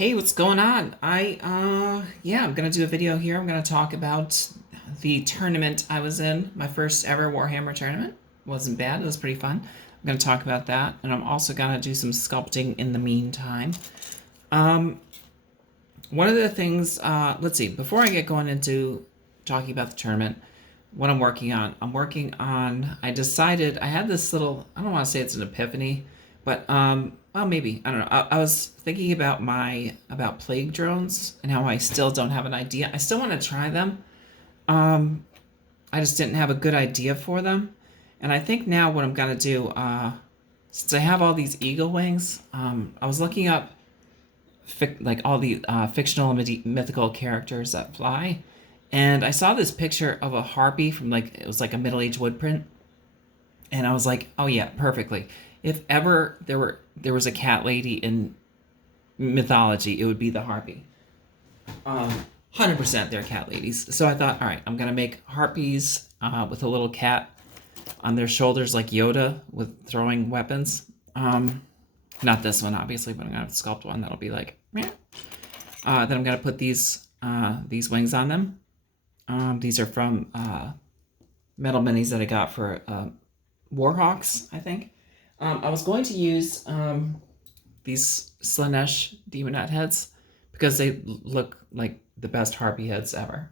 Hey, what's going on? I'm gonna do a video here. I'm gonna talk about the tournament I was in, my first ever Warhammer tournament. Wasn't bad, it was pretty fun. I'm gonna talk about that, and I'm also gonna do some sculpting in the meantime. Um, One of the things, let's see, before I get going into talking about the tournament, what I decided, I had this little, I don't want to say it's an epiphany, but, well, maybe, I don't know. I was thinking about about plague drones and how I still don't have an idea. I still want to try them. Um, I just didn't have a good idea for them. And I think now what I'm going to do, since I have all these eagle wings, I was looking up like all the fictional and mythical characters that fly. And I saw this picture of a harpy from like, it was like a middle-aged wood print. And I was like, oh yeah, perfectly. If ever there was a cat lady in mythology, it would be the harpy. 100% they're cat ladies. So I thought, all right, I'm gonna make harpies with a little cat on their shoulders like Yoda with throwing weapons. Not this one, obviously, but I'm gonna sculpt one that'll be like, meh. Then I'm gonna put these wings on them. These are from metal minis that I got for Warhawks, I think. I was going to use these Slanesh Demonette heads because they look like the best harpy heads ever.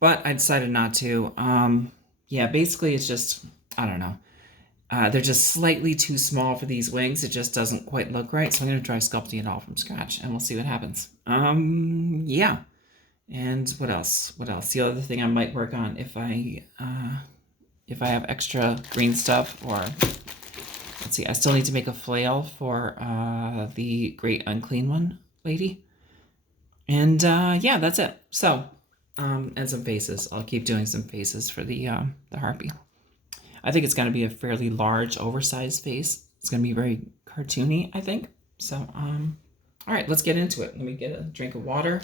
But I decided not to. Yeah, basically it's just, I don't know. They're just slightly too small for these wings. It just doesn't quite look right. So I'm going to try sculpting it all from scratch and we'll see what happens. Yeah. And what else? What else? The other thing I might work on if I have extra green stuff, or let's see, I still need to make a flail for the Great Unclean One lady. And yeah, that's it. So, and some faces. I'll keep doing some faces for the harpy. I think it's going to be a fairly large, oversized face. It's going to be very cartoony, I think. So, all right, let's get into it. Let me get a drink of water.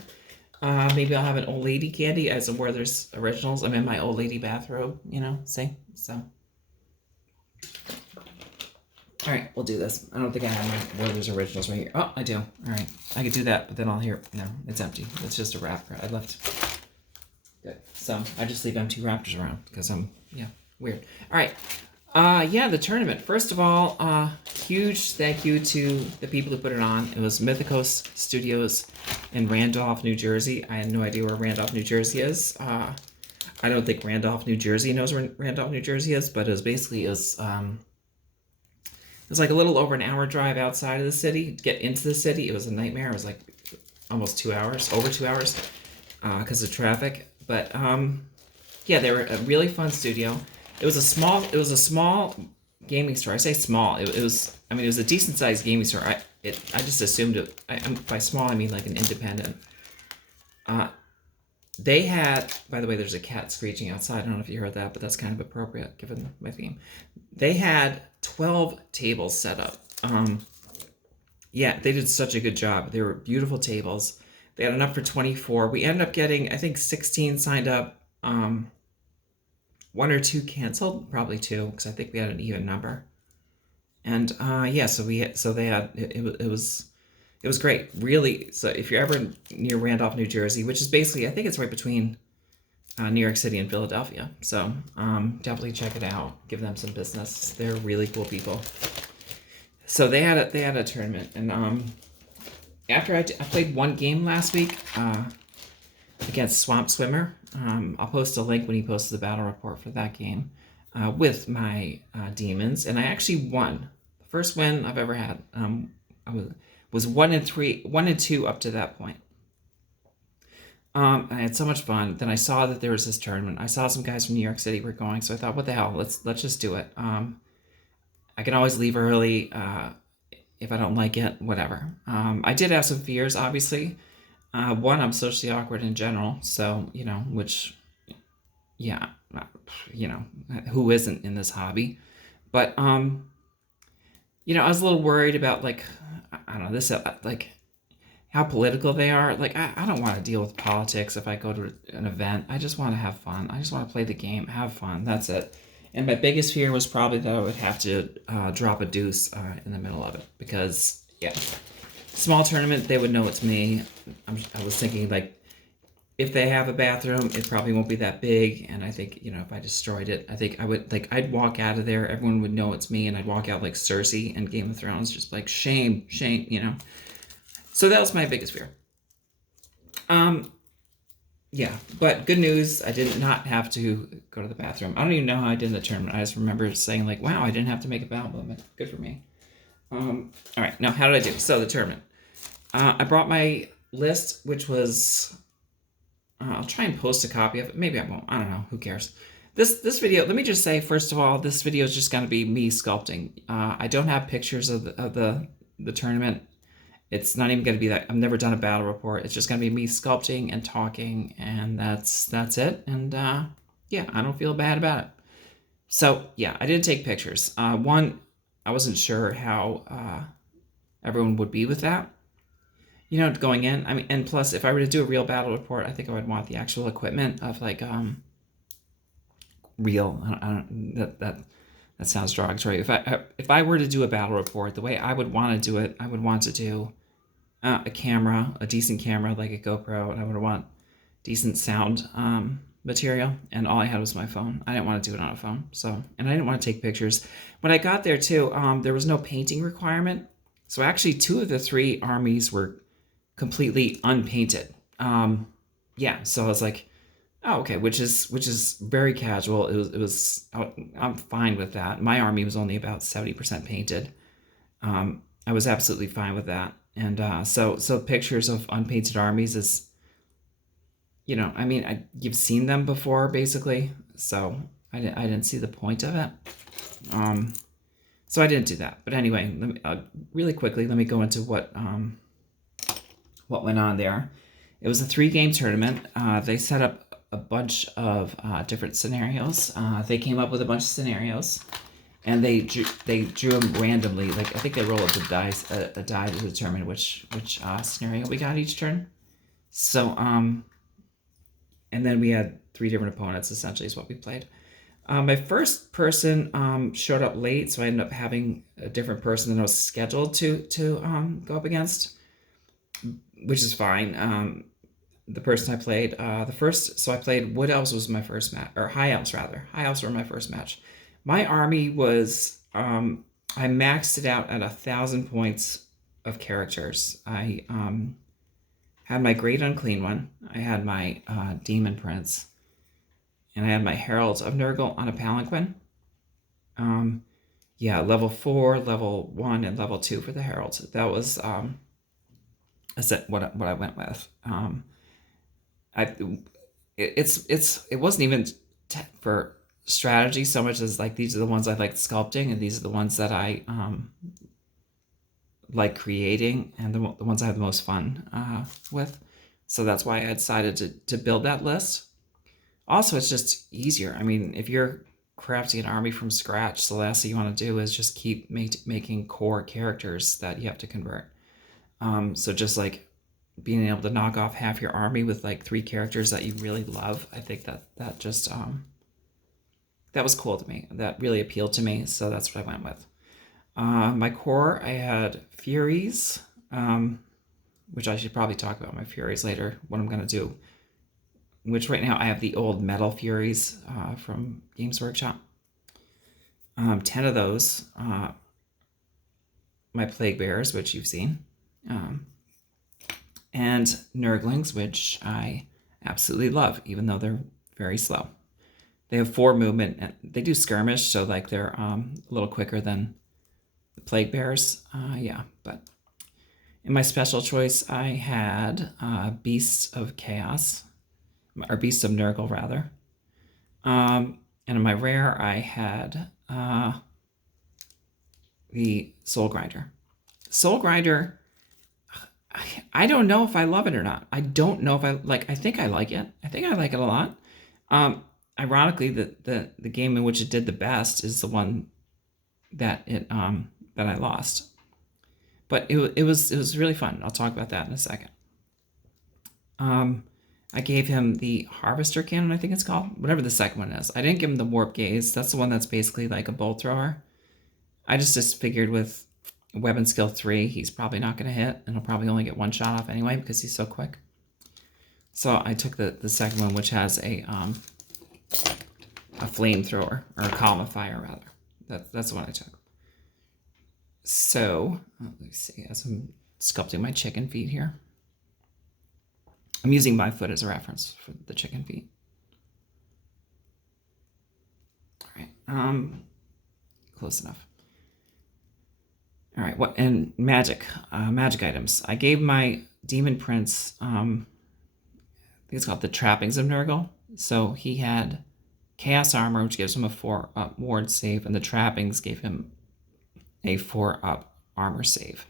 Maybe I'll have an old lady candy as a Werther's Originals. I'm in my old lady bathrobe, see? So. All right, we'll do this. I don't think I have my Werther's Originals right here. Oh, I do. All right. I could do that, but then I'll hear, no, it's empty. It's just a wrapper I left. Good. So I just leave empty wrappers around because I'm, weird. All right. Yeah, the tournament. First of all, huge thank you to the people who put it on. It was Mythicos Studios in Randolph, New Jersey. I had no idea where Randolph, New Jersey is. I don't think Randolph, New Jersey knows where Randolph, New Jersey is, but it was like a little over an hour drive outside of the city to get into the city. It was a nightmare. It was like almost 2 hours, over 2 hours, because of traffic. But yeah, they were a really fun studio. It was a small gaming store. I say small. It was a decent sized gaming store. I just assumed it. By small, I mean like an independent. They had, by the way, there's a cat screeching outside. I don't know if you heard that, but that's kind of appropriate given my theme. They had 12 tables set up. Yeah, they did such a good job. They were beautiful tables. They had enough for 24. We ended up getting, I think, 16 signed up. 1 or 2 canceled, probably 2, because I think we had an even number. And yeah, so they had it was great, really. So if you're ever near Randolph, New Jersey, which is basically, I think it's right between New York City and Philadelphia, so definitely check it out. Give them some business. They're really cool people. So they had a tournament, and after I played one game last week against Swamp Swimmer. I'll post a link when he posts the battle report for that game with my demons, and I actually won. The first win I've ever had. I was 1-2 up to that point. I had so much fun. Then I saw that there was this tournament. I saw some guys from New York City were going, so I thought, what the hell? Let's just do it. I can always leave early if I don't like it. Whatever. I did have some fears, obviously. One, I'm socially awkward in general, so, which, yeah, who isn't in this hobby? But, I was a little worried about, like, I don't know, this, like, how political they are. Like, I don't want to deal with politics if I go to an event. I just want to have fun. I just want to play the game, have fun, that's it. And my biggest fear was probably that I would have to drop a deuce in the middle of it, because, yeah. Small tournament, they would know it's me. I was thinking, like, if they have a bathroom, it probably won't be that big. And I think, you know, if I destroyed it, I think I would, like, I'd walk out of there, everyone would know it's me, and I'd walk out like Cersei in Game of Thrones, just like, shame, shame, you know. So that was my biggest fear. Yeah, but good news, I did not have to go to the bathroom. I don't even know how I did in the tournament. I just remember saying, like, wow, I didn't have to make a bowel movement. Good for me. All right, now how did I do? So the tournament. I brought my list, which was, I'll try and post a copy of it. Maybe I won't. I don't know. Who cares? This video, let me just say, first of all, this video is just going to be me sculpting. I don't have pictures of the tournament. It's not even going to be that. I've never done a battle report. It's just going to be me sculpting and talking, and that's it. And yeah, I don't feel bad about it. So yeah, I did take pictures. One, I wasn't sure how everyone would be with that. You know, going in. I mean, and plus, if I were to do a real battle report, I think I would want the actual equipment of like real. I don't, that sounds derogatory. If I were to do a battle report, the way I would want to do it, I would want to do a camera, a decent camera like a GoPro, and I would want decent sound material. And all I had was my phone. I didn't want to do it on a phone. So, and I didn't want to take pictures. When I got there too, there was no painting requirement. So actually, 2 of the 3 armies were completely unpainted. Yeah, so I was like, oh, okay, which is very casual. I'm fine with that. My army was only about 70% painted. I was absolutely fine with that. And so pictures of unpainted armies is, you know, I mean, you've seen them before, basically. So I didn't see the point of it. So I didn't do that. But anyway, really quickly, let me go into what went on there. It was a 3-game tournament. They set up a bunch of different scenarios. They came up with a bunch of scenarios, and they drew them randomly. Like, I think they roll up a die to determine which scenario we got each turn. So and then we had 3 different opponents. Essentially, is what we played. My first person showed up late, so I ended up having a different person than I was scheduled to go up against, which is fine. The person I played, so I played Wood Elves was my first match, or High Elves rather. High Elves were my first match. My army was, I maxed it out at 1,000 points of characters. I had my Great Unclean One. I had my Demon Prince. And I had my Herald of Nurgle on a Palanquin. Yeah, level 4, level 1, and level 2 for the Herald. That was what I went with. It wasn't even for strategy so much as like these are the ones I like sculpting, and these are the ones that I like creating, and the ones I have the most fun with. So that's why I decided to build that list. Also, it's just easier. I mean, if you're crafting an army from scratch, the last thing you want to do is just keep making core characters that you have to convert. So just like being able to knock off half your army with like 3 characters that you really love, I think that just that was cool to me. That really appealed to me, so that's what I went with. My core, I had Furies, which I should probably talk about my Furies later, what I'm going to do. Which right now I have the old Metal Furies from Games Workshop. 10 of those. My Plague Bearers, which you've seen. And Nurglings, which I absolutely love, even though they're very slow. They have 4 movement, and they do skirmish, so like they're a little quicker than the Plague Bearers. Yeah, but in my special choice, I had Beasts of Chaos, or Beasts of Nurgle, rather. And in my rare, I had the Soul Grinder. Soul Grinder, I don't know if I love it or not. I don't know if I think I like it. I think I like it a lot. Ironically, the game in which it did the best is the one that I lost. But it was really fun. I'll talk about that in a second. I gave him the Harvester Cannon, I think it's called. Whatever the second one is. I didn't give him the Warp Gaze. That's the one that's basically like a bolt thrower. I just figured with weapon skill 3, he's probably not going to hit, and he'll probably only get one shot off anyway because he's so quick. So I took the second one, which has a flamethrower, or a column of fire rather. That's the one I took. So let me see, as I'm sculpting my chicken feet here, I'm using my foot as a reference for the chicken feet. All right, close enough. All right, what and magic items. I gave my demon prince, I think it's called the trappings of Nurgle. So he had chaos armor, which gives him a 4-up ward save, and the trappings gave him a 4-up armor save.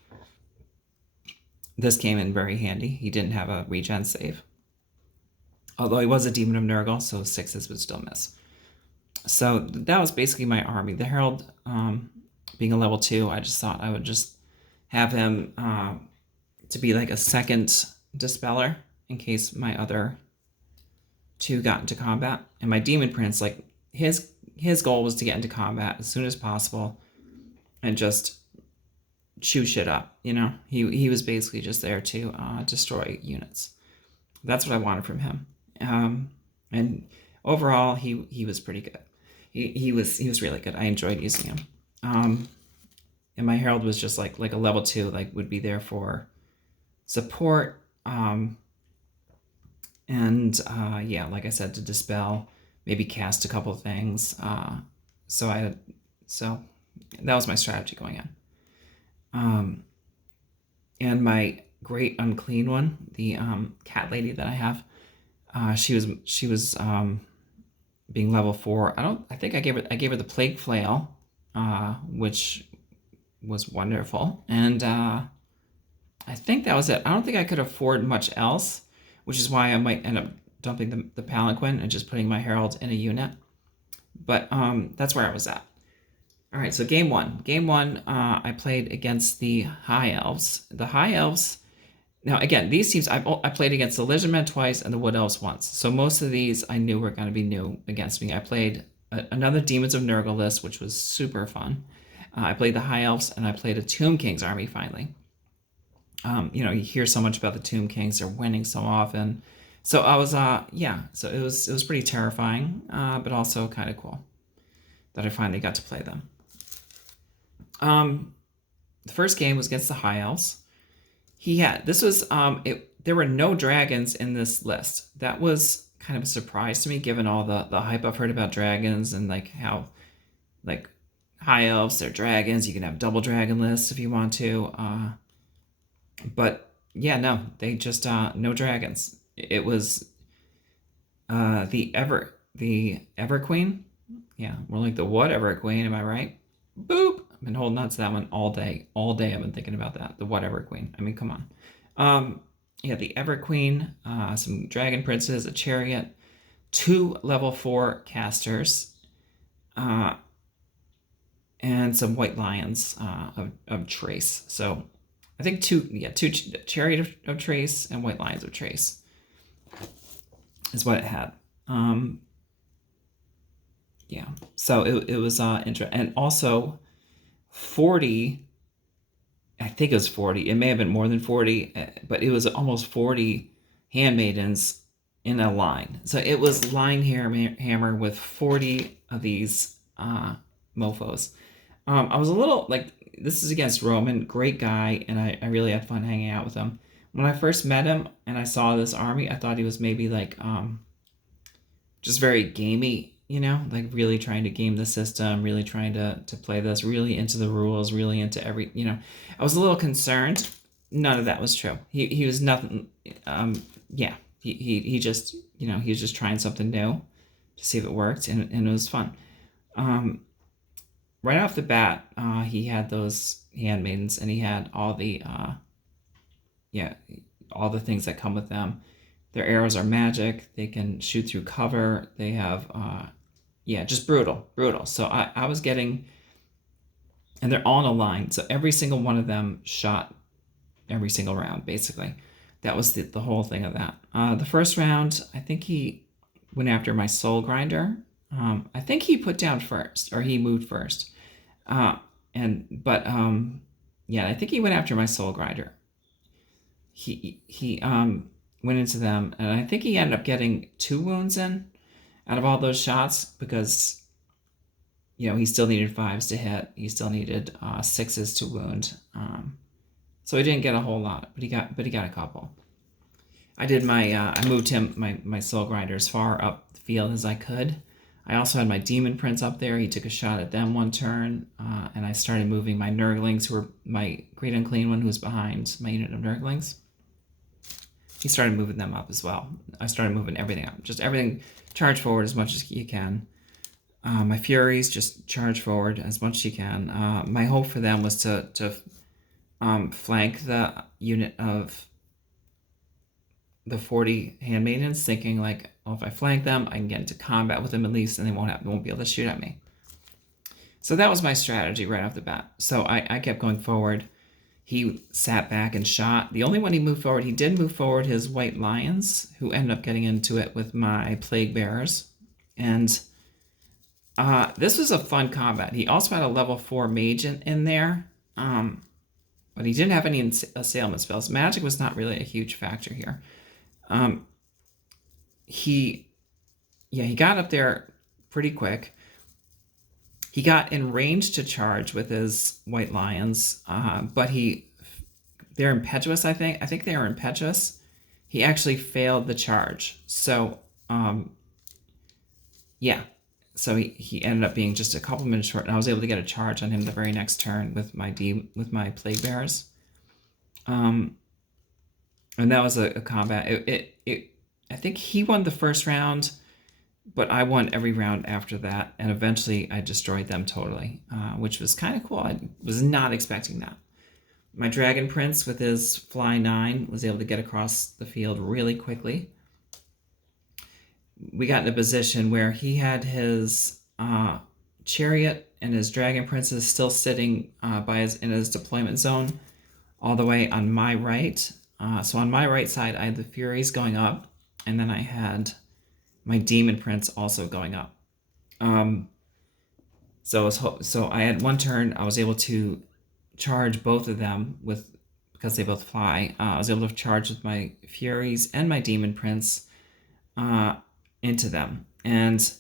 This came in very handy. He didn't have a regen save, although he was a demon of Nurgle, so 6s would still miss. So that was basically my army. The Herald, being a level 2, I just thought I would just have him to be like a second dispeller in case my other 2 got into combat. And my demon prince, like his goal was to get into combat as soon as possible and just chew shit up. You know, he was basically just there to destroy units. That's what I wanted from him. And overall, he was pretty good. He was really good. I enjoyed using him. And my Herald was just like a level 2, like would be there for support. And yeah, like I said, to dispel, maybe cast a couple of things. So that was my strategy going in. And my great unclean one, the cat lady that I have, she was being level 4. I think I gave her the plague flail, which was wonderful, and I think that was it. I don't think I could afford much else, which is why I might end up dumping the palanquin and just putting my Herald in a unit. But that's where I was at. All right, so game one, I played against the High Elves. The High Elves. Now, again, these teams, I played against the Lizardmen twice and the Wood Elves once. So most of these I knew were going to be new against me. I played another Demons of Nurgle list, which was super fun. I played the High Elves, and I played a Tomb King's army finally. You hear so much about the Tomb Kings. They're winning so often. So I was, so it was pretty terrifying, but also kind of cool that I finally got to play them. The first game was against the High Elves. There were no dragons in this list. That was kind of a surprise to me, given all the hype I've heard about dragons and like how, like, High Elves, they're dragons. You can have double dragon lists if you want to. But yeah, no, they just no dragons. It was the Ever Queen. Yeah, more like the Whatever Queen. Am I right? Boop. I've been holding on to that one all day. All day I've been thinking about that. The Whatever Queen. I mean, come on. Yeah, the Ever Queen, some Dragon Princes, a Chariot, 2 level 4 casters, and some White Lions of Trace. So I think two Chariot of Trace and White Lions of Trace is what it had. Yeah, so it was interesting. And also 40, I think it was 40. It may have been more than 40, but it was almost 40 handmaidens in a line. So it was line hammer with 40 of these mofos. I was a little, like, this is against Roman, great guy, and I really had fun hanging out with him. When I first met him and I saw this army, I thought he was maybe like just very gamey, like really trying to game the system, really trying to play this, really into the rules, really into every, I was a little concerned. None of that was true. He was nothing. Yeah, he just, he was just trying something new to see if it worked, and it was fun. Right off the bat, he had those handmaidens, and he had all the all the things that come with them. Their arrows are magic. They can shoot through cover. They have just brutal. So I was getting, and they're all in a line. So every single one of them shot every single round, basically. That was the whole thing of that. The first round, I think he went after my Soul Grinder. I think he put down first, or he moved first. Yeah, I think he went after my Soul Grinder. He went into them, and I think he ended up getting 2 wounds in out of all those shots because he still needed 5s to hit. He still needed 6s to wound. So he didn't get a whole lot, but he got a couple. I did I moved him my Soul Grinder as far up the field as I could. I also had my Demon Prince up there. He took a shot at them one turn, and I started moving my Nurglings, who were my Great Unclean one, who was behind my unit of Nurglings. He started moving them up as well. I started moving everything up. Just everything, charge forward as much as you can. My Furies, just charge forward as much as you can. My hope for them was to flank the unit of the 40 Handmaidens, thinking like, well, if I flank them, I can get into combat with them at least, and they won't be able to shoot at me. So that was my strategy right off the bat. So I kept going forward. He sat back and shot. The only one he moved forward, he did move forward his White Lions, who ended up getting into it with my Plague Bearers. And this was a fun combat. He also had a level 4 mage in there, but he didn't have any assailment spells. Magic was not really a huge factor here. He got up there pretty quick. He got in range to charge with his White Lions, but they're impetuous, I think. I think they are impetuous. He actually failed the charge. So, So he ended up being just a couple minutes short, and I was able to get a charge on him the very next turn with my Plague Bearers. And that was a combat. I think he won the first round, but I won every round after that, and eventually I destroyed them totally, which was kind of cool. I was not expecting that. My Dragon Prince with his Fly 9 was able to get across the field really quickly. We got in a position where he had his Chariot and his Dragon Princes still sitting in his deployment zone all the way on my right. So on my right side, I had the Furies going up, and then I had my Demon Prince also going up. So I had one turn, I was able to charge both of them because they both fly. I was able to charge with my Furies and my Demon Prince into them. And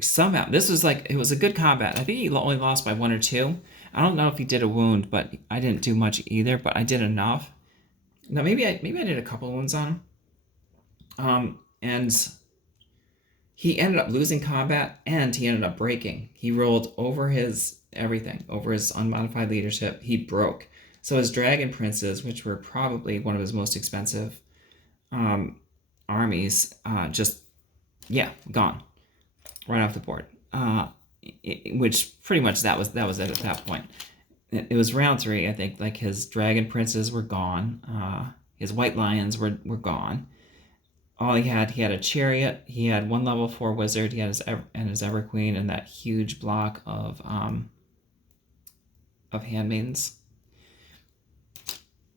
somehow, it was a good combat. I think he only lost by 1 or 2. I don't know if he did a wound, but I didn't do much either, but I did enough. Now, maybe I did a couple wounds on him. And he ended up losing combat, and he ended up breaking. He rolled over his everything, over his unmodified leadership. He broke. So his Dragon Princes, which were probably one of his most expensive armies, gone right off the board. Which pretty much that was it at that point. It was round 3, I think. Like, his Dragon Princes were gone. His White Lions were gone. All he had a Chariot. He had 1 level 4 wizard. He had his Everqueen and that huge block of handmaidens.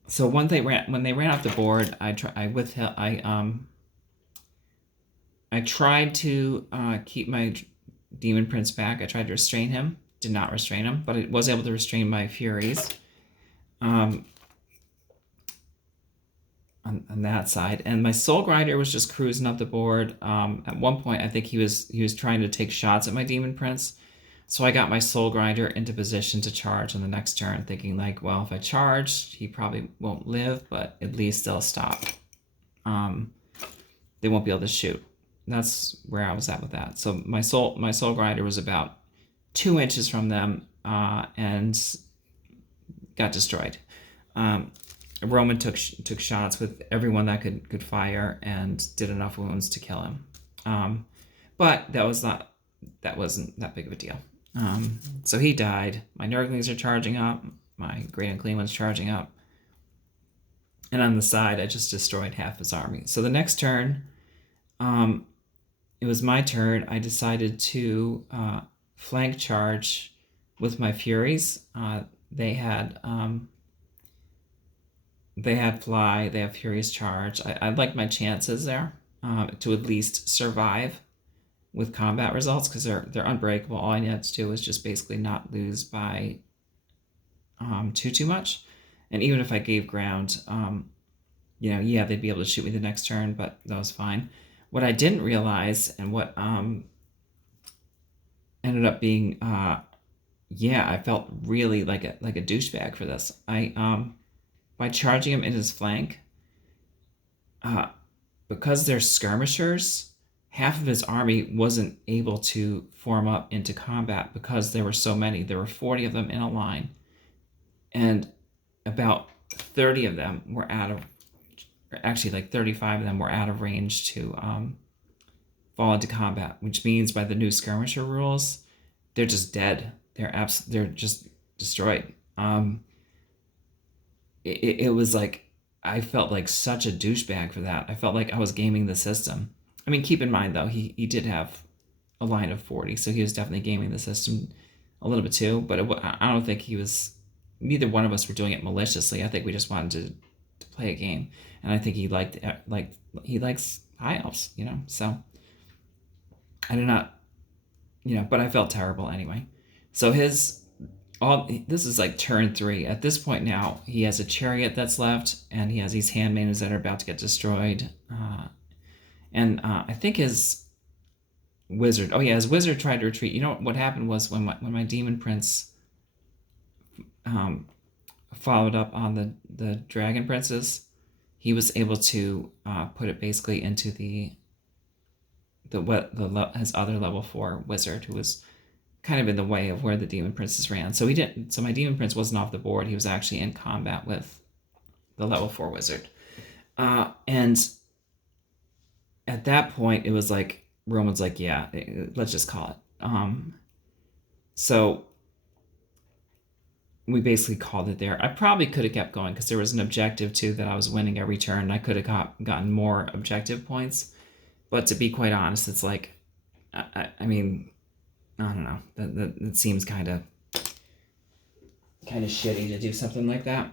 So when they ran off the board, I tried to keep my Demon Prince back. I tried to restrain him. Did not restrain him, but I was able to restrain my Furies. On that side, and my Soul Grinder was just cruising up the board. At one point, I think he was trying to take shots at my Demon Prince, so I got my Soul Grinder into position to charge on the next turn, thinking like, well, if I charge, he probably won't live, but at least they'll stop. They won't be able to shoot. That's where I was at with that. So my Soul Grinder was about 2 inches from them, and got destroyed. Roman took shots with everyone that could fire and did enough wounds to kill him. But that wasn't that big of a deal. So he died. My Nurglings are charging up. My Great Unclean one's charging up. And on the side, I just destroyed half his army. So the next turn, it was my turn. I decided to flank charge with my Furies. They had fly, they have Furious charge. I liked my chances there to at least survive with combat results, because they're unbreakable. All I had to do was just basically not lose by too much. And even if I gave ground, yeah, they'd be able to shoot me the next turn, but that was fine. What I didn't realize, and what ended up being, I felt really like a douchebag for this. By charging him in his flank, because they're skirmishers, half of his army wasn't able to form up into combat because there were so many. There were 40 of them in a line, and about 30 of them were actually like 35 of them were out of range to fall into combat, which means by the new skirmisher rules, they're just dead. They're just destroyed. It was like, I felt like such a douchebag for that. I felt like I was gaming the system. I mean, keep in mind though, he did have a line of 40, so he was definitely gaming the system a little bit too. But I don't think he was. Neither one of us were doing it maliciously. I think we just wanted to play a game, and I think he he likes high elves, So I did not, but I felt terrible anyway. So this is like turn 3. At this point now, he has a chariot that's left, and he has these handmaidens that are about to get destroyed. And I think his wizard. Oh yeah, his wizard tried to retreat. You know what happened was when my demon prince followed up on the dragon princes, he was able to put it basically into his other level 4 wizard, who was kind of in the way of where the demon princes ran. So my demon prince wasn't off the board. He was actually in combat with the level 4 wizard. And at that point, it was like Roman's like, yeah, let's just call it. So we basically called it there. I probably could have kept going because there was an objective too that I was winning every turn. I could have gotten more objective points, but to be quite honest, it's like, I mean, I don't know. That seems kind of shitty to do something like that.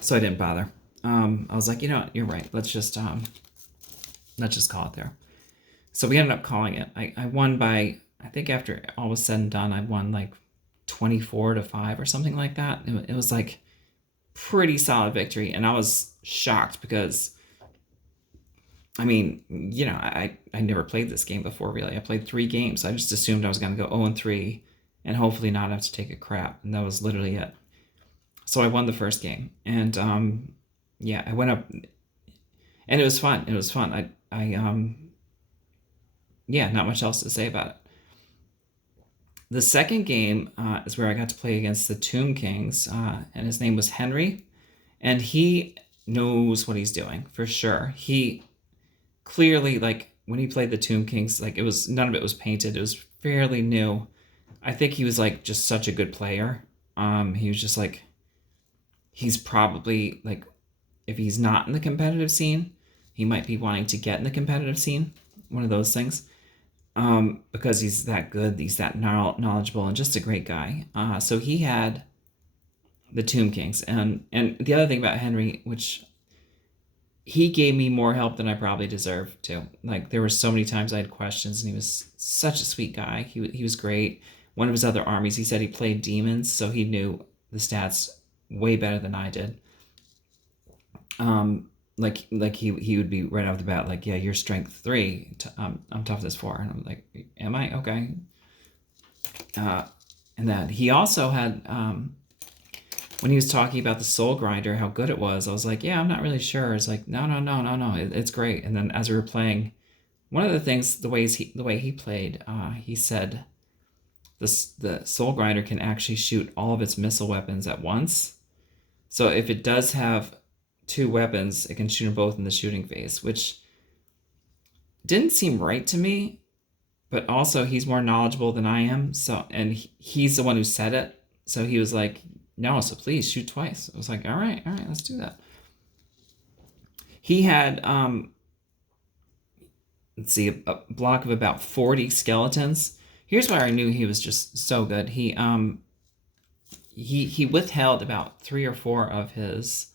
So I didn't bother. I was like, you know what? You're right. Let's just call it there. So we ended up calling it. I won by, I think after all was said and done, I won like 24-5 or something like that. It was like pretty solid victory, and I was shocked because, I mean, I never played this game before, really. I played 3 games. I just assumed I was going to go 0-3 and hopefully not have to take a crap, and that was literally it. So I won the first game, and I went up, and it was fun. It was fun. Not much else to say about it. The second game is where I got to play against the Tomb Kings, and his name was Henry, and he knows what he's doing for sure. He clearly, like, when he played the Tomb Kings, like, none of it was painted. It was fairly new. I think he was like just such a good player. He was just like, he's probably like, if he's not in the competitive scene, he might be wanting to get in the competitive scene. One of those things. Because he's that good, he's that knowledgeable, and just a great guy. So he had the Tomb Kings, and the other thing about Henry, which he gave me more help than I probably deserved to. Like, there were so many times I had questions, and he was such a sweet guy. He was great. One of his other armies, he said he played demons, so he knew the stats way better than I did. Like he would be right off the bat like, yeah, you're strength 3, I'm toughness 4, and I'm like, am I? Okay. And that he also had, when he was talking about the Soul Grinder, how good it was, I was like, yeah, I'm not really sure. It's like, no, it's great. And then as we were playing, one of the things, the way he played, he said the Soul Grinder can actually shoot all of its missile weapons at once. So if it does have 2 weapons, it can shoot them both in the shooting phase, which didn't seem right to me, but also he's more knowledgeable than I am. So, and he's the one who said it. So he was like, no, so please shoot twice. I was like, all right, let's do that. He had, let's see, a block of about 40 skeletons. Here's where I knew he was just so good. He withheld about 3 or 4 of his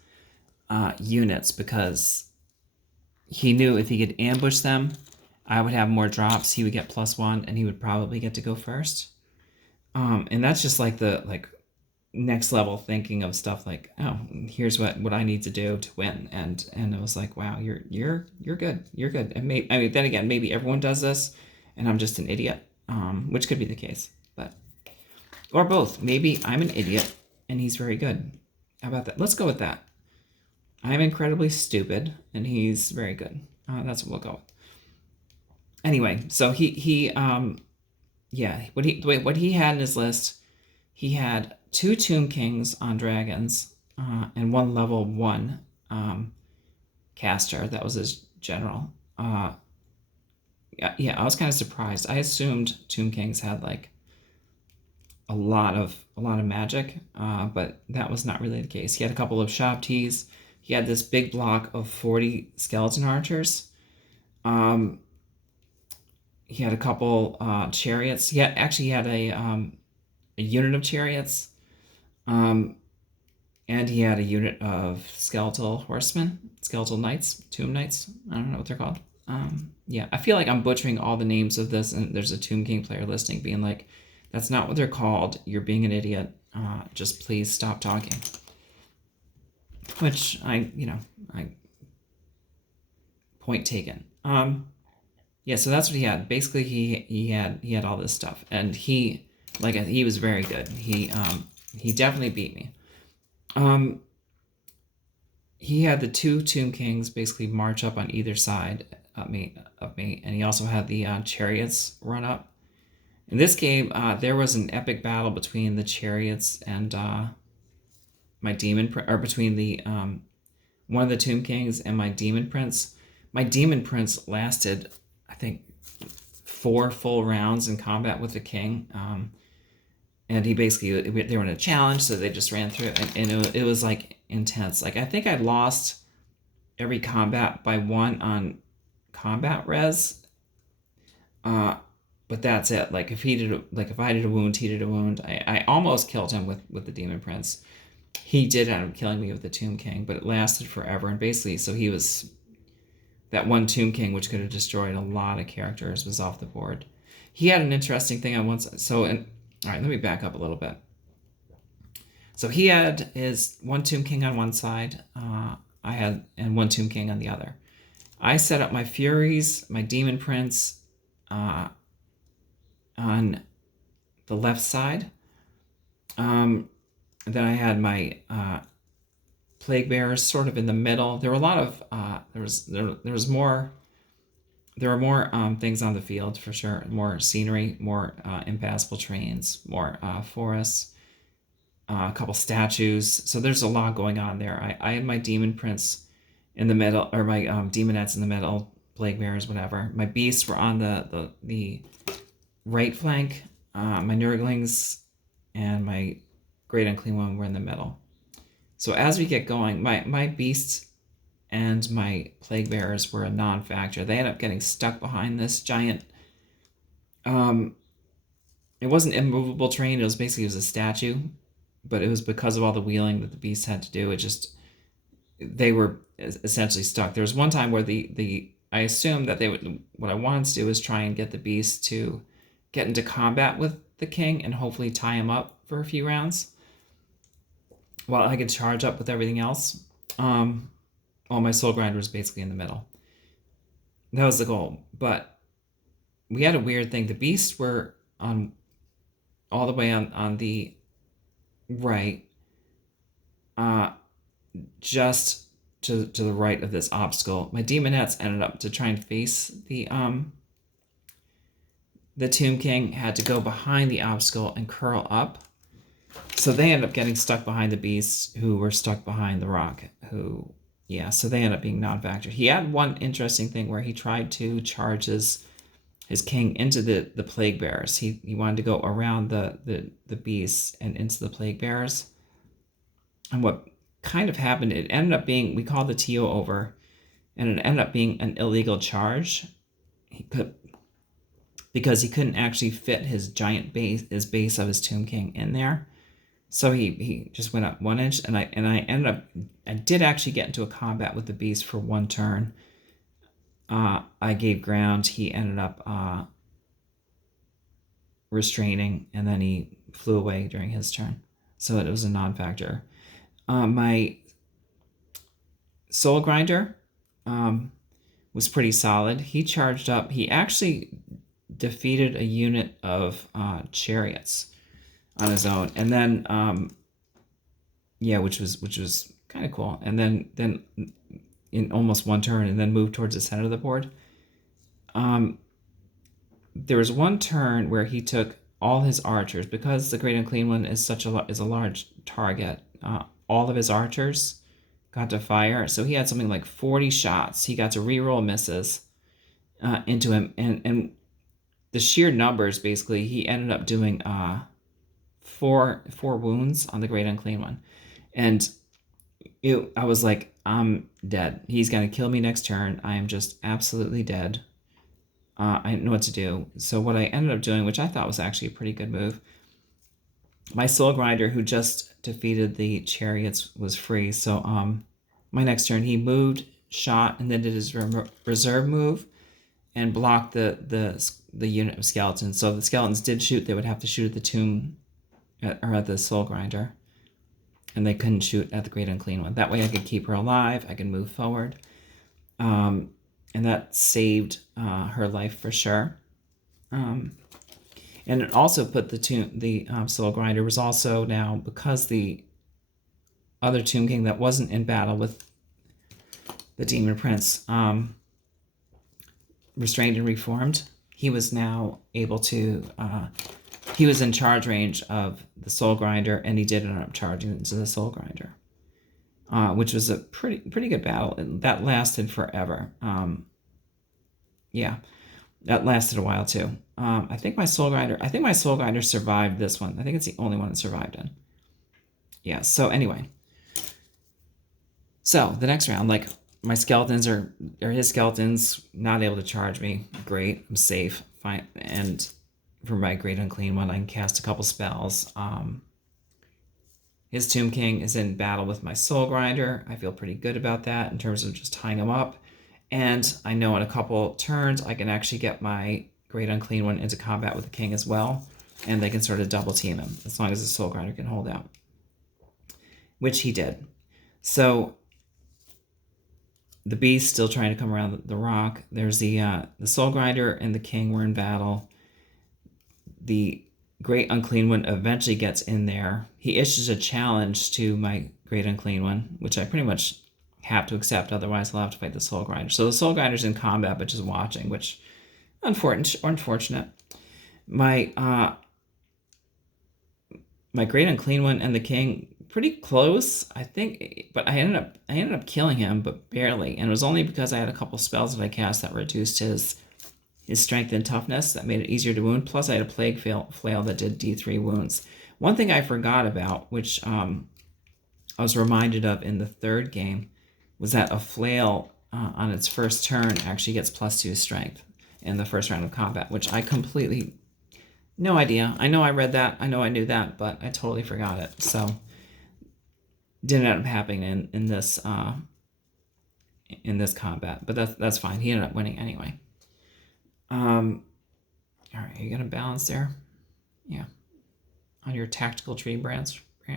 units because he knew if he could ambush them, I would have more drops. He would get +1, and he would probably get to go first. And that's just like next level thinking of stuff like, oh, here's what I need to do to win, and it was like, wow, you're good, you're good. And I mean, then again, maybe everyone does this, and I'm just an idiot, which could be the case, but or both. Maybe I'm an idiot and he's very good. How about that? Let's go with that. I'm incredibly stupid and he's very good. That's what we'll go with. Anyway, so yeah, what he had in his list, he had 2 Tomb Kings on dragons, and 1 level 1 caster. That was his general. Yeah, I was kind of surprised. I assumed Tomb Kings had like a lot of magic, but that was not really the case. He had a couple of shop tees. He had this big block of 40 skeleton archers. He had a couple chariots. He had a unit of chariots, and he had a unit of skeletal horsemen, skeletal knights, tomb knights. I don't know what they're called. Yeah, I feel like I'm butchering all the names of this, and there's a Tomb King player listening being like, that's not what they're called. You're being an idiot. Just please stop talking. Which I point taken. Yeah, so that's what he had. Basically, he had all this stuff, and he was very good. He definitely beat me. He had the 2 Tomb Kings basically march up on either side of me, and he also had the chariots run up. In this game, there was an epic battle between the chariots and my demon, or between the one of the Tomb Kings and my demon prince. My demon prince lasted, I think, 4 full rounds in combat with the king, and he basically, they were in a challenge, so they just ran through it, and it was like intense. Like, I think I lost every combat by 1 on combat res. But that's it. Like, if I did a wound, he did a wound. I almost killed him with the Demon Prince. He did end up killing me with the Tomb King, but it lasted forever. And basically, so he was that one Tomb King, which could have destroyed a lot of characters, was off the board. He had an interesting thing on one side. All right, let me back up a little bit. So he had his 1 Tomb King on one side, and 1 Tomb King on the other. I set up my Furies, my Demon Prince, on the left side. Then I had my Plague Bearers sort of in the middle. There were a lot of there were more things on the field for sure. More scenery, more impassable terrains, more forests, a couple statues. So there's a lot going on there. I had my Demon Prince in the middle, or my Demonettes in the middle, Plague Bearers, whatever. My beasts were on the right flank. My Nurglings and my Great Unclean One were in the middle. So as we get going, my beasts and my Plague Bearers were a non-factor. They ended up getting stuck behind this giant. It wasn't immovable terrain. It was a statue, but it was because of all the wheeling that the beasts had to do. They were essentially stuck. There was one time where I assumed that what I wanted to do was try and get the beast to get into combat with the king and hopefully tie him up for a few rounds while I could charge up with everything else. All my soul grinder was basically in the middle. That was the goal. But we had a weird thing. The beasts were on all the way on the right, just to the right of this obstacle. My Demonettes ended up to try and face the Tomb King, had to go behind the obstacle and curl up. So they ended up getting stuck behind the beasts, who were stuck behind the rock, so they ended up being non-factor. He had one interesting thing where he tried to charge his king into the Plague Bearers. He wanted to go around the beasts and into the Plague Bearers. And what kind of happened, it ended up being, we called the TO over, and it ended up being an illegal charge. Because he couldn't actually fit his giant base of his Tomb King in there. So he just went up 1 inch, and I did actually get into a combat with the beast for 1 turn. I gave ground. He ended up restraining, and then he flew away during his turn. so it was a non-factor. My soul grinder was pretty solid. He charged up. He actually defeated a unit of chariots on his own, and then yeah, which was kind of cool. And then in almost one turn, and then moved towards the center of the board. There was one turn where he took all his archers, because the Great Unclean One is a large target. All of his archers got to fire, so he had something like 40 shots. He got to reroll misses into him, and the sheer numbers, basically, he ended up doing four wounds on the Great Unclean One, and I was like, I'm dead. He's gonna kill me next turn. I am just absolutely dead. I didn't know what to do. So what I ended up doing, which I thought was actually a pretty good move, my soul grinder, who just defeated the chariots, was free. So my next turn, he moved, shot, and then did his reserve move and blocked the unit of skeletons. So the skeletons did shoot. They would have to shoot at the tomb or at the soul grinder, and they couldn't shoot at the Great Unclean One. That way I could keep her alive. I could move forward. And that saved her life for sure. And it also put the soul grinder was also now, because the other Tomb King that wasn't in battle with the Demon Prince restrained and reformed, he was now able to, he was in charge range of the soul grinder, and he did end up charging into the soul grinder. Which was a pretty good battle. And that lasted forever. Yeah, that lasted a while too. I think my soul grinder survived this one. I think it's the only one that survived in. Yeah. So anyway, so the next round, like, my skeletons or his skeletons not able to charge me. Great, I'm safe, fine. And for my Great Unclean One, I can cast a couple spells. His Tomb King is in battle with my soul grinder. I feel pretty good about that in terms of just tying him up. And I know in a couple turns I can actually get my Great Unclean One into combat with the king as well. And they can sort of double team him as long as the soul grinder can hold out. Which he did. So the beast still trying to come around the rock. There's the soul grinder and the king were in battle. The Great Unclean One eventually gets in there. He issues a challenge to my Great Unclean One, which I pretty much have to accept, otherwise I'll have to fight the soul grinder. So the soul grinder's in combat, but just watching, which unfortunate. My Great Unclean One and the king pretty close, I think, but I ended up killing him, but barely, and it was only because I had a couple spells that I cast that reduced his strength and toughness, that made it easier to wound. Plus, I had a plague flail that did D3 wounds. One thing I forgot about, which I was reminded of in the third game, was that a flail on its first turn actually gets +2 strength in the first round of combat, which I completely, no idea. I know I read that, I know I knew that, but I totally forgot it. So didn't end up happening in this combat, but that's fine. He ended up winning anyway. All right, are you gonna balance there? Yeah, on your tactical tree branch. All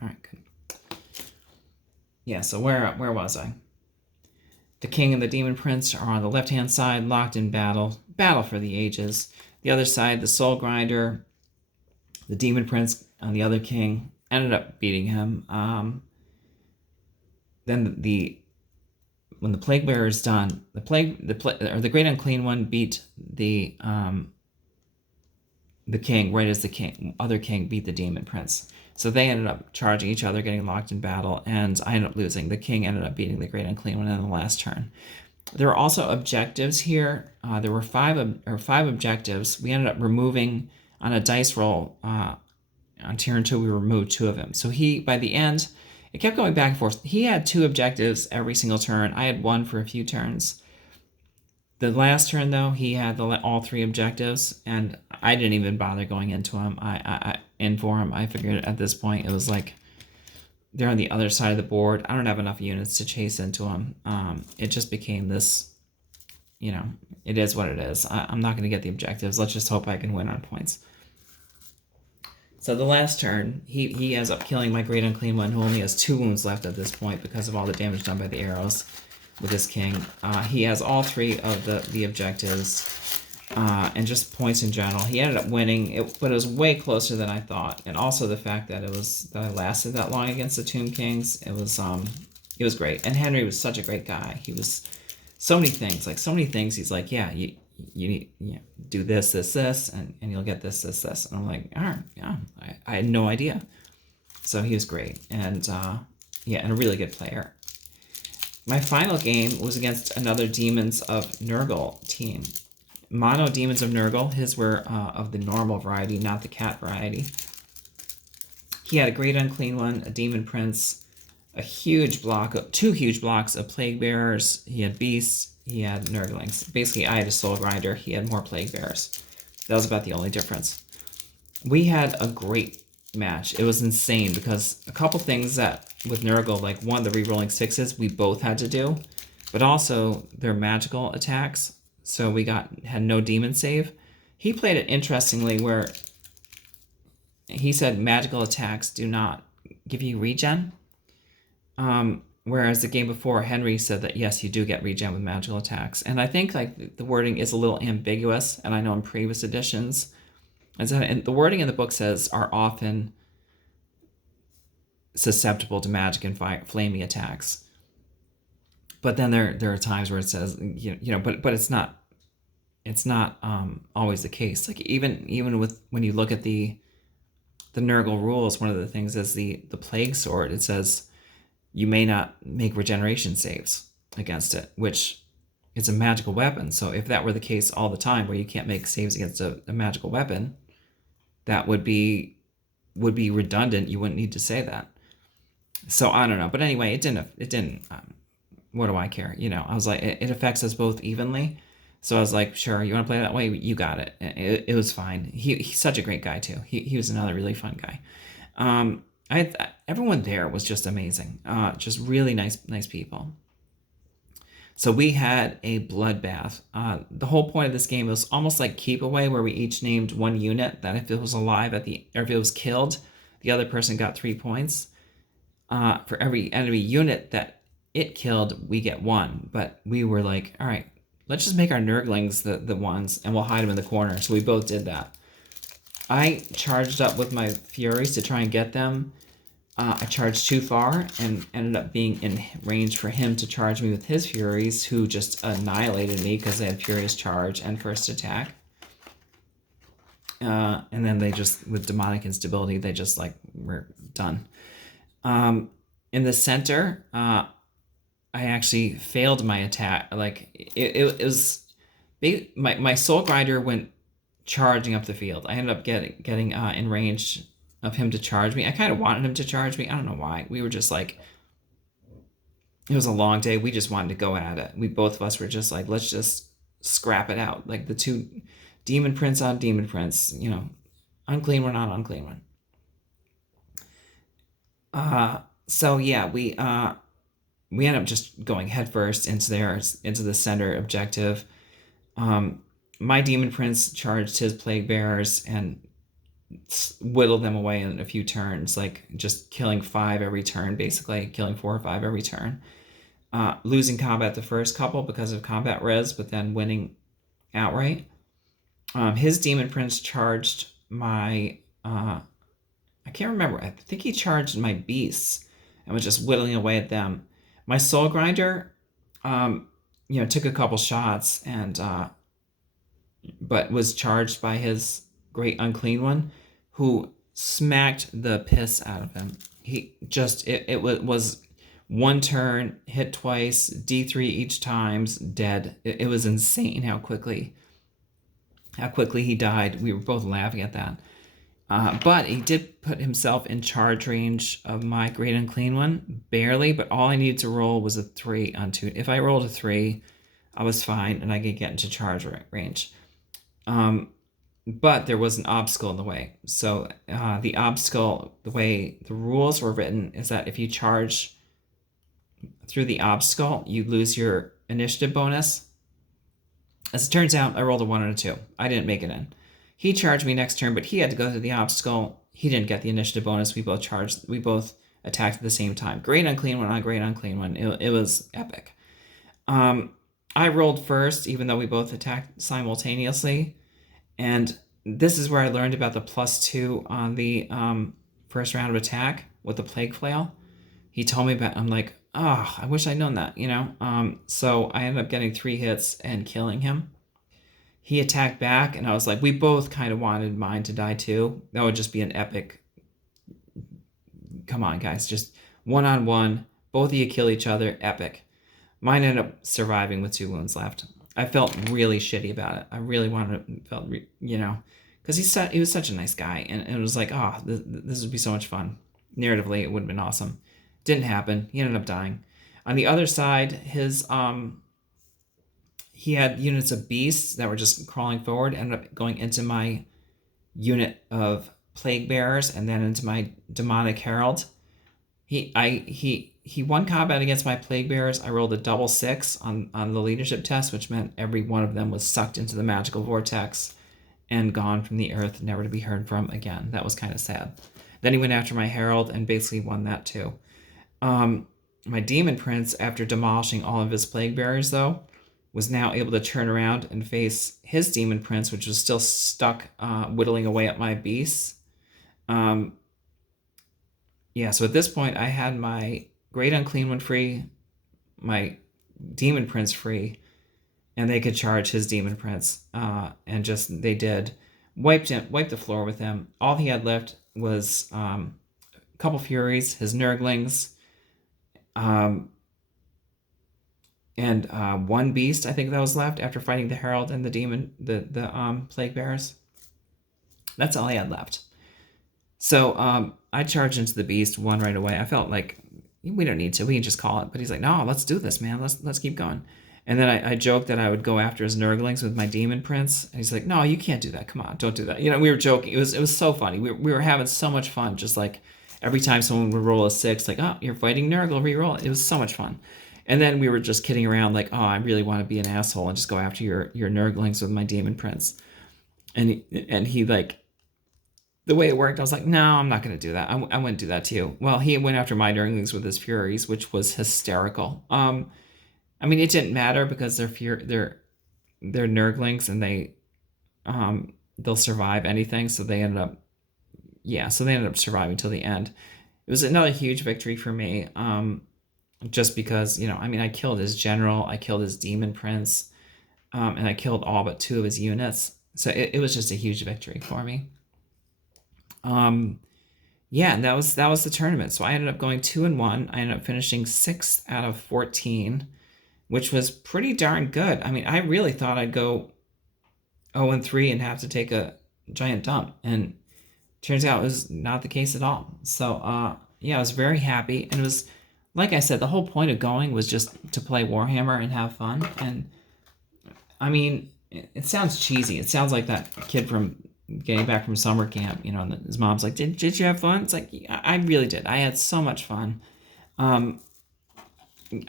right, good. Yeah, so where was I? The king and the demon prince are on the left-hand side, locked in battle for the ages. The other side, the soul grinder, the demon prince on the other king, ended up beating him. Then when the plague bearer is done, the Great Unclean One beat the king right as the other king beat the demon prince. So they ended up charging each other, getting locked in battle, and I ended up losing. The king ended up beating the Great Unclean One in the last turn. There were also objectives here. There were five objectives. We ended up removing on a dice roll. On turn 2, we removed 2 of them. So by the end, it kept going back and forth. He had 2 objectives every single turn. I had 1 for a few turns. The last turn, though, he had all 3 objectives, and I didn't even bother going into him. For him. I figured at this point it was like they're on the other side of the board. I don't have enough units to chase into him. It just became this, it is what it is. I'm not going to get the objectives. Let's just hope I can win on points. So the last turn, he ends up killing my Great Unclean One, who only has 2 wounds left at this point because of all the damage done by the arrows with his king. He has all 3 of the objectives, and just points in general. He ended up winning, but it was way closer than I thought. And also the fact that I lasted that long against the Tomb Kings, it was great. And Henry was such a great guy. He was so many things, he's like, yeah, you need, do this, and you'll get this. And I'm like, all right, yeah, I had no idea. So he was great, and and a really good player. My final game was against another Demons of Nurgle team. Mono Demons of Nurgle. His were of the normal variety, not the cat variety. He had a Great Unclean One, a Demon Prince, a huge block, 2 huge blocks of Plague Bearers. He had Beasts. He had Nurglings. Basically, I had a Soul Grinder. He had more Plague Bearers. That was about the only difference. We had a great match. It was insane because a couple things that with Nurgle, like one, the re-rolling 6s, we both had to do, but also their magical attacks. So we had no demon save. He played it interestingly where he said magical attacks do not give you regen. Whereas the game before, Henry said that, yes, you do get regen with magical attacks. And I think like the wording is a little ambiguous, and I know in previous editions, and the wording in the book says are often susceptible to magic and flamey attacks. But then there are times where it says, but it's not always the case. Like even with when you look at the Nurgle rules, one of the things is the Plague Sword. It says you may not make regeneration saves against it, which is a magical weapon. So if that were the case all the time, where you can't make saves against a magical weapon, that would be redundant. You wouldn't need to say that. So I don't know. But anyway, it didn't. What do I care? I was like, it affects us both evenly. So I was like, sure, you want to play that way? You got it. It was fine. He's such a great guy too. He was another really fun guy. Everyone there was just amazing. Just really nice people. So we had a bloodbath. The whole point of this game was almost like Keep Away, where we each named one unit that if it was alive or if it was killed, the other person got 3 points. For every enemy unit that it killed, we get 1. But we were like, all right, let's just make our Nurglings the ones, and we'll hide them in the corner. So we both did that. I charged up with my Furies to try and get them. I charged too far and ended up being in range for him to charge me with his Furies, who just annihilated me because they had Furious Charge and First Attack. And then they just, with Demonic Instability, they just like were done. In the center, I actually failed my attack. Like it was, my Soul Grinder went charging up the field. I ended up getting in range of him to charge me. I kind of wanted him to charge me. I don't know why. We were just like, it was a long day. We just wanted to go at it. Both of us were just like, let's just scrap it out. Like the 2 Demon Prince on Demon Prince, unclean one on unclean one. So yeah, we end up just going headfirst into the center objective. My Demon Prince charged his Plague Bearers and whittled them away in a few turns, like just killing 5 every turn, basically killing 4 or 5 every turn. Losing combat the first couple because of combat res, but then winning outright. His Demon Prince charged my, I can't remember, I think he charged my Beasts and was just whittling away at them. My Soul Grinder, took a couple shots and, but was charged by his Great Unclean One, who smacked the piss out of him. He just, it was 1 turn, hit twice, D3 each times, dead. It was insane how quickly he died. We were both laughing at that. But he did put himself in charge range of my Great Unclean One, barely, but all I needed to roll was a 3 on 2. If I rolled a 3, I was fine, and I could get into charge range. But there was an obstacle in the way. So the obstacle, the way the rules were written, is that if you charge through the obstacle, you lose your initiative bonus. As it turns out, I rolled a 1 and a 2. I didn't make it in. He charged me next turn, but he had to go through the obstacle. he didn't get the initiative bonus. We both attacked at the same time. Great unclean one on great unclean one. It was epic. I rolled first, even though we both attacked simultaneously. And this is where I learned about the +2 on the first round of attack with the plague flail. He told me about it. I'm like, oh, I wish I'd known that, you know? So I ended up getting 3 hits and killing him. He attacked back, and I was like, we both kind of wanted mine to die too. That would just be an epic. Come on, guys, just one-on-one. Both of you kill each other. Epic. Mine ended up surviving with 2 wounds left. I felt really shitty about it. I really felt, you know, because he was such a nice guy, and it was like, oh, this would be so much fun. Narratively, it would have been awesome. Didn't happen. He ended up dying. On the other side, he had units of beasts that were just crawling forward, ended up going into my unit of plague bearers and then into my demonic herald. He won combat against my plague bearers. I rolled a double 6 on the leadership test, which meant every one of them was sucked into the magical vortex and gone from the earth, never to be heard from again. That was kind of sad. Then he went after my herald and basically won that too. My demon prince, after demolishing all of his plague bearers, though, was now able to turn around and face his demon prince, which was still stuck whittling away at my beasts. Yeah, so at this point, I had my Great Unclean One free, my Demon Prince free, and they could charge his Demon Prince. And just, they did. Wiped the floor with him. All he had left was a couple Furies, his Nurglings, and 1 Beast, I think that was left after fighting the Herald and the Demon, the Plague Bearers. That's all he had left. So I charged into the beast, won right away. I felt like we don't need to. We can just call it. But he's like, no, let's do this, man. Let's keep going. And then I joked that I would go after his Nurglings with my Demon Prince. And he's like, no, you can't do that. Come on, don't do that. You know, we were joking. It was so funny. We were having so much fun. Just like every time someone would roll a 6, like, oh, you're fighting Nurgle, re-roll it. It was so much fun. And then we were just kidding around like, oh, I really want to be an asshole and just go after your Nurglings with my Demon Prince. And he like, the way it worked, I was like, no, I'm not going to do that. I wouldn't do that to you. Well, he went after my Nurglings with his Furies, which was hysterical. I mean, it didn't matter because they're Nurglings and they'll survive anything. So they ended up surviving till the end. It was another huge victory for me. Just because, you know, I mean, I killed his general, I killed his Demon Prince, and I killed all but 2 of his units. So it was just a huge victory for me. Yeah, and that was the tournament. So I ended up going 2-1. I ended up finishing 6th out of 14, which was pretty darn good. I mean, I really thought I'd go 0-3 and have to take a giant dump, and turns out it was not the case at all. So yeah, I was very happy, and it was, like I said, the whole point of going was just to play Warhammer and have fun. And I mean, it sounds cheesy. It sounds like that kid from getting back from summer camp, you know, and his mom's like, did you have fun? It's like, I really did. I had so much fun. I'm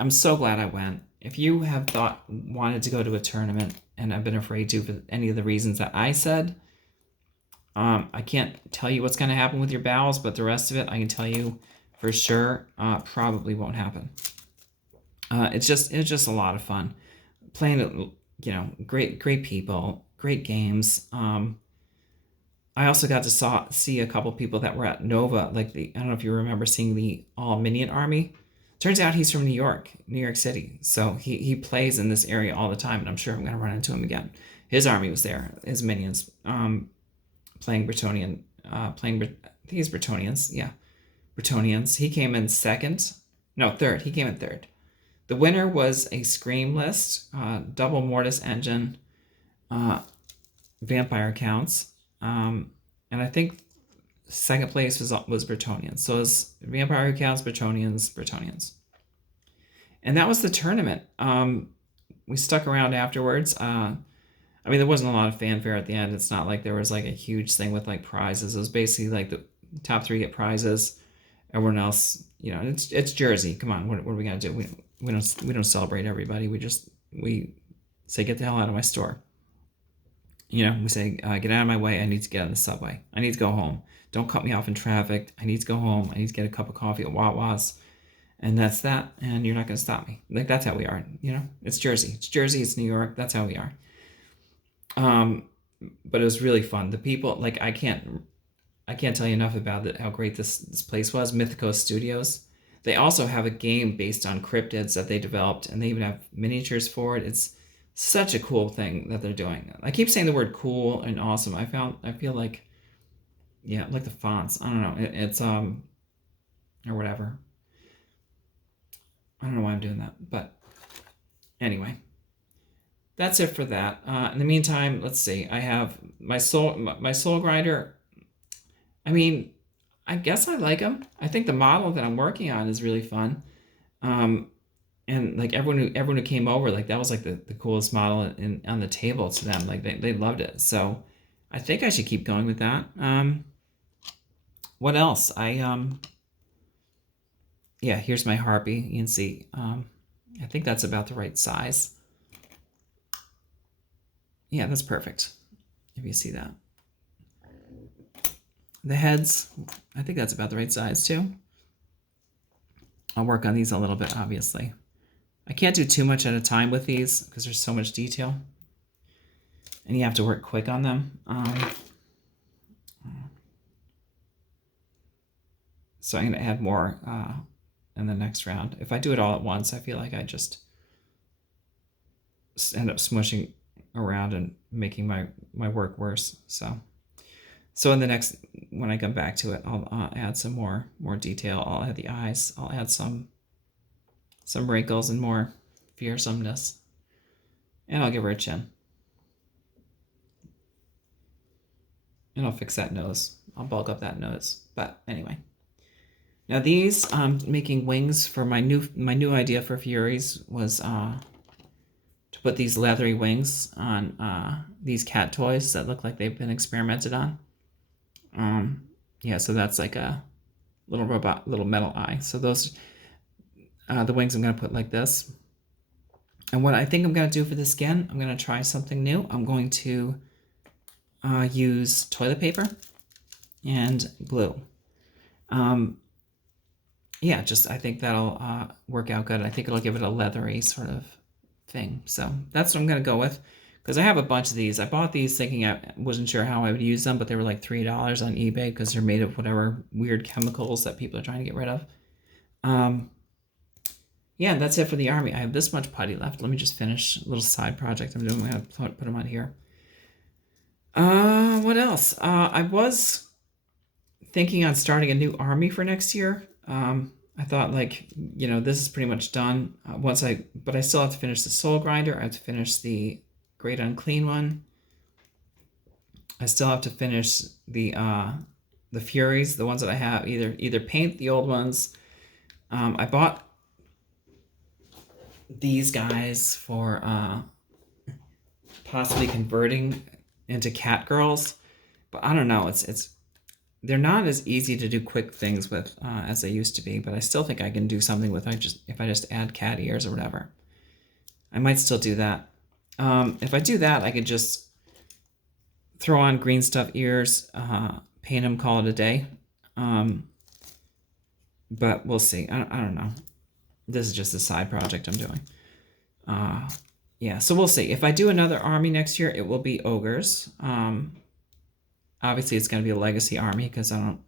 so glad I went. If you have wanted to go to a tournament and have been afraid to for any of the reasons that I said, I can't tell you what's going to happen with your bowels, but the rest of it, I can tell you for sure, probably won't happen. It's just a lot of fun. Playing, you know, great people, great games. I also got to see a couple people that were at Nova, like I don't know if you remember seeing the All Minion Army. Turns out he's from New York City. So he plays in this area all the time, and I'm sure I'm going to run into him again. His army was there, his minions, playing Bretonnian, I think he's Bretonnians, yeah. Bretonnians. He came in third. He came in third. The winner was a Scream list, double Mortis engine, vampire counts. And I think second place was Bretonnians. So it was vampire counts, Bretonnians. And that was the tournament. We stuck around afterwards. I mean, there wasn't a lot of fanfare at the end. It's not like there was like a huge thing with like prizes. It was basically like the top 3 get prizes. Everyone else, you know, it's Jersey. Come on, what are we gonna do? We don't celebrate everybody. We say get the hell out of my store. You know, we say, get out of my way. I need to get on the subway. I need to go home. Don't cut me off in traffic. I need to go home. I need to get a cup of coffee at Wawa's. And that's that. And you're not going to stop me. Like, that's how we are. You know, it's Jersey. It's Jersey. It's New York. That's how we are. But it was really fun. The people, like, I can't tell you enough about it, how great this place was. Mythico Studios. They also have a game based on cryptids that they developed, and they even have miniatures for it. It's such a cool thing that they're doing. I keep saying the word cool and awesome. I feel like, yeah, like the fonts. I don't know. It's or whatever. I don't know why I'm doing that, but anyway, that's it for that. In the meantime, let's see. I have my soul grinder. I mean, I guess I like them. I think the model that I'm working on is really fun. And like everyone who came over, like that was like the coolest model on the table to them. Like they loved it. So I think I should keep going with that. What else? Yeah, here's my harpy. You can see. I think that's about the right size. Yeah, that's perfect. If you see that. The heads, I think that's about the right size too. I'll work on these a little bit, obviously. I can't do too much at a time with these because there's so much detail. And you have to work quick on them. So I'm going to add more in the next round. If I do it all at once, I feel like I just end up smushing around and making my work worse. So in the next, when I come back to it, I'll add some more detail. I'll add the eyes. I'll add some wrinkles and more fearsomeness. And I'll give her a chin. And I'll fix that nose. I'll bulk up that nose. But anyway. Now these, making wings for my new idea for Furies was to put these leathery wings on these cat toys that look like they've been experimented on. Yeah, so that's like a little robot, little metal eye. So those, the wings I'm going to put like this. And what I think I'm going to do for the skin, I'm going to try something new. I'm going to use toilet paper and glue. Yeah, I think that'll work out good. I think it'll give it a leathery sort of thing. So that's what I'm going to go with. Because I have a bunch of these. I bought these thinking I wasn't sure how I would use them, but they were like $3 on eBay because they're made of whatever weird chemicals that people are trying to get rid of. Yeah, that's it for the army. I have this much putty left. Let me just finish a little side project I'm doing. I'm going to put them on here. What else? I was thinking on starting a new army for next year. I thought, like, you know, this is pretty much done. But I still have to finish the soul grinder. I have to finish the Great Unclean one. I still have to finish the Furies, the ones that I have. Either paint the old ones. I bought these guys for possibly converting into cat girls, but I don't know. They're not as easy to do quick things with as they used to be. But I still think I can do something with if I just add cat ears or whatever. I might still do that. If I do that, I could just throw on green stuff ears, paint them, call it a day. But we'll see. I don't know. This is just a side project I'm doing. Yeah, so we'll see. If I do another army next year, it will be ogres. Obviously, it's going to be a legacy army because I'm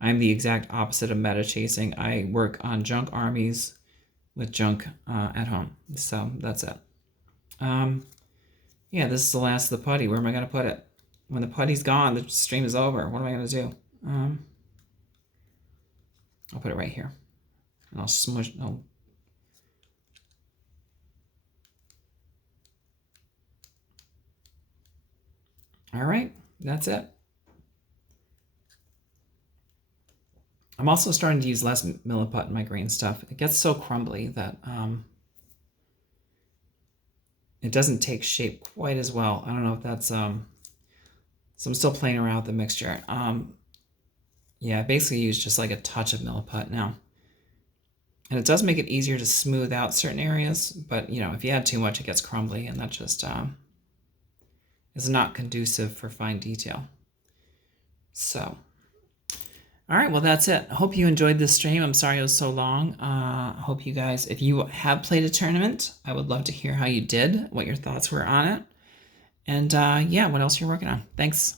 the exact opposite of meta chasing. I work on junk armies with junk at home. So that's it. Yeah, this is the last of the putty. Where am I going to put it? When the putty's gone, the stream is over. What am I going to do? I'll put it right here. And I'll smush. All right, that's it. I'm also starting to use less milliput in my green stuff. It gets so crumbly that it doesn't take shape quite as well. I don't know if that's so I'm still playing around with the mixture. Yeah, I basically use just like a touch of milliput now. And it does make it easier to smooth out certain areas, but you know, if you add too much, it gets crumbly, and that just is not conducive for fine detail. So, all right, well, that's it. I hope you enjoyed this stream. I'm sorry it was so long. I hope you guys, if you have played a tournament, I would love to hear how you did, what your thoughts were on it. And yeah, what else you're working on. Thanks.